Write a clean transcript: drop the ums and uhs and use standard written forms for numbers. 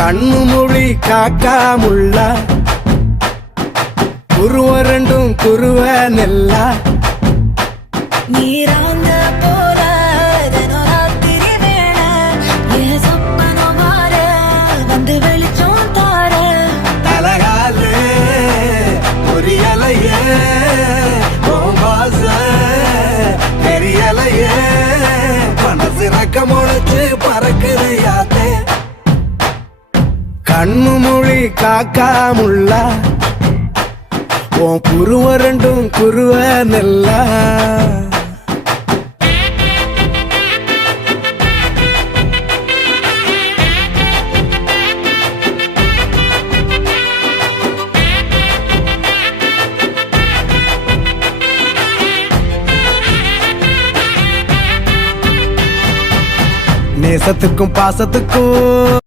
கண்ணு மொழி காக்காமுள்ள குருவ ரெண்டும் குருவ நெல்லா நீராங்க போல தினராத்திரி வேளை என் சொப்பனம் மாற வந்து வெளிச்சம் தார தலகாலே பொரியலையே ஓம்பாச பெரியலையே மனசு ரக்க முளைச்சு பறக்குது யாத்தே கண்ணு மொழி காக்காமுள்ள உன் குருவ ரெண்டும் குருவ நெல்லா நேசத்துக்கும் பாசத்துக்கும்